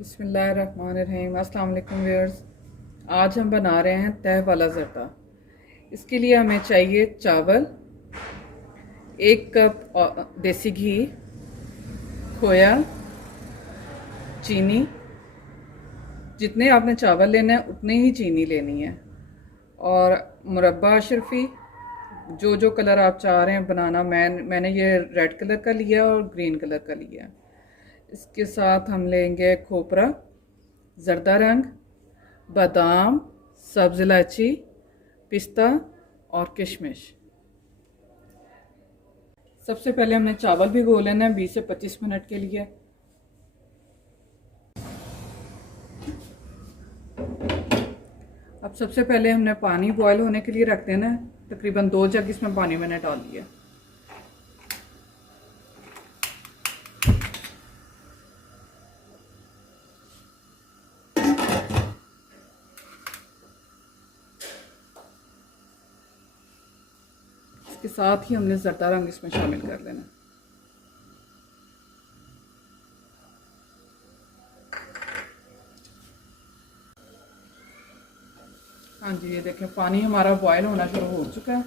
बिस्मिल्लाहिर्रहमानिर्रहीम। अस्सलाम वालेकुम व्यूअर्स। आज हम बना रहे हैं तह वाला ज़र्दा। इसके लिए हमें चाहिए चावल, 1 कप देसी घी, खोया, चीनी। जितने आपने चावल लेना है उतनी ही चीनी लेनी है। और मुरब्बा अशरफी, जो जो कलर आप चाह रहे हैं बनाना, मैंने ये रेड कलर का लिया और ग्रीन कलर का लिया। इसके साथ हम लेंगे खोपरा, ज़र्दा रंग, बादाम, सब्ज़ इलायची, पिस्ता और किशमिश। सबसे पहले हमने चावल भिगो लेना है 20 से 25 मिनट के लिए। अब सबसे पहले हमने पानी बॉयल होने के लिए रख देना है। तकरीबन 2 जग इसमें पानी मैंने डाल दिया। इसके साथ ही हमने ज़र्दा रंग इसमें शामिल कर लेना। हाँ जी, ये देखें पानी हमारा बॉयल होना शुरू हो चुका है।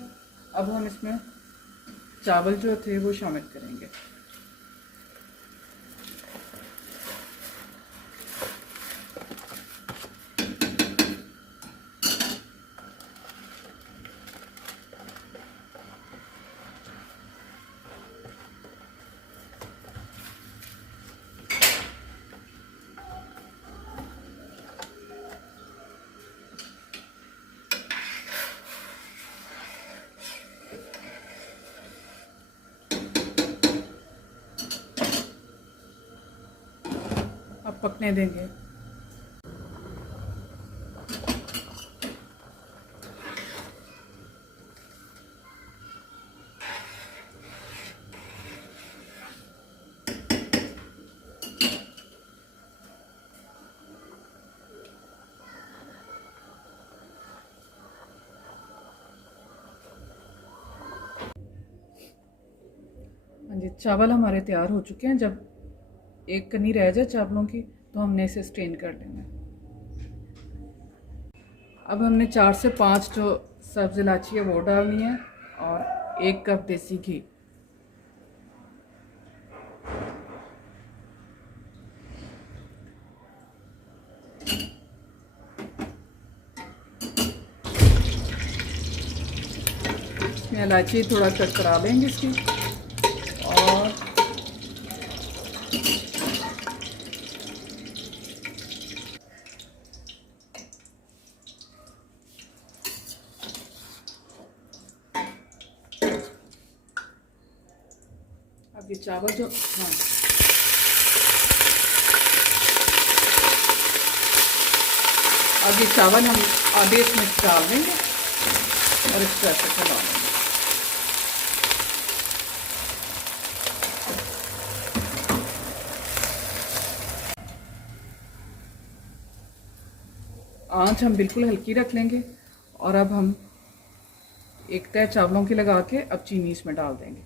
अब हम इसमें चावल जो थे वो शामिल करेंगे। अब पकने देंगे। हाँ जी, चावल हमारे तैयार हो चुके हैं। जब एक कनी रह जाए चावलों की तो हमने इसे स्ट्रेन कर लेना है। अब हमने 4 से 5 जो सब्ज़ इलायची है वो डालनी है और 1 कप देसी घी। इसमें इलायची थोड़ा कड़कड़ा लेंगे इसकी। और अब ये चावल जो अब ये चावल हम आधे इसमें डाल देंगे और इसको ऐसे चला देंगे। आंच हम बिल्कुल हल्की रख लेंगे। और अब हम एक तह चावलों की लगा के अब चीनी इसमें डाल देंगे।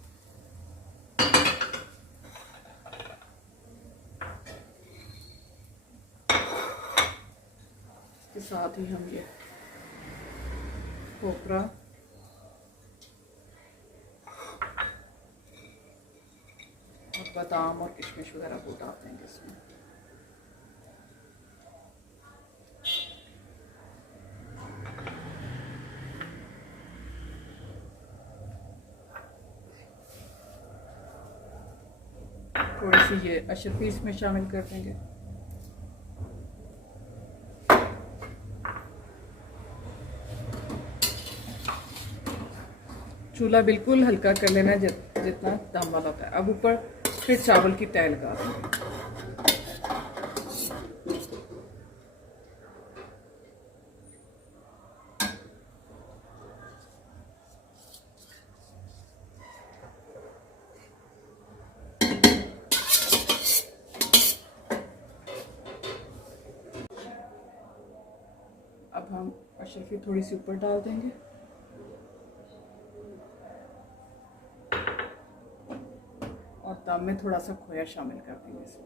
इसके साथ ही हम ये खोपरा और बादाम और किशमिश वगैरह को डाल देंगे इसमें। थोड़ी सी ये अशरफी इसमें शामिल कर देंगे। चूल्हा बिल्कुल हल्का कर लेना है जितना दम वाला होता है। अब ऊपर फिर चावल की तह लगा देंगे। अब हम अशरफी थोड़ी सी ऊपर डाल देंगे। और दम में थोड़ा सा खोया शामिल कर देंगे इसमें।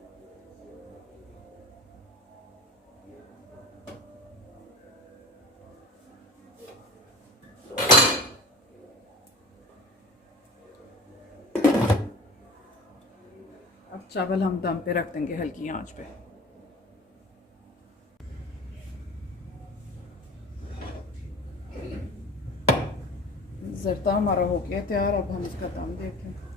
चावल हम दम पे रख देंगे हल्की आंच पे। ज़रदा हमारा हो गया तैयार, अब हम इसका दम देते हैं।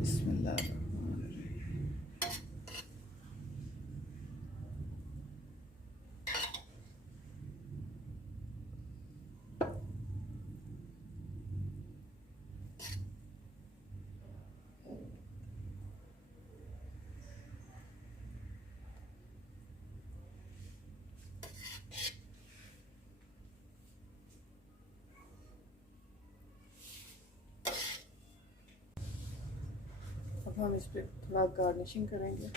बिस्मिल्लाह। अब हम इस पर थोड़ा गार्निशिंग करेंगे।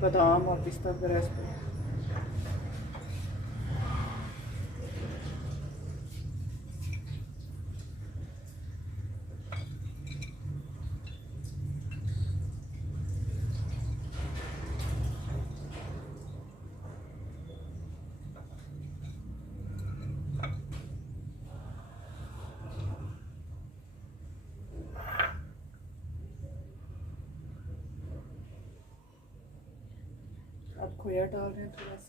बादाम और पिस्ता वगैरह इस पर। अब खोया डाल रहे हैं थोड़ा सा।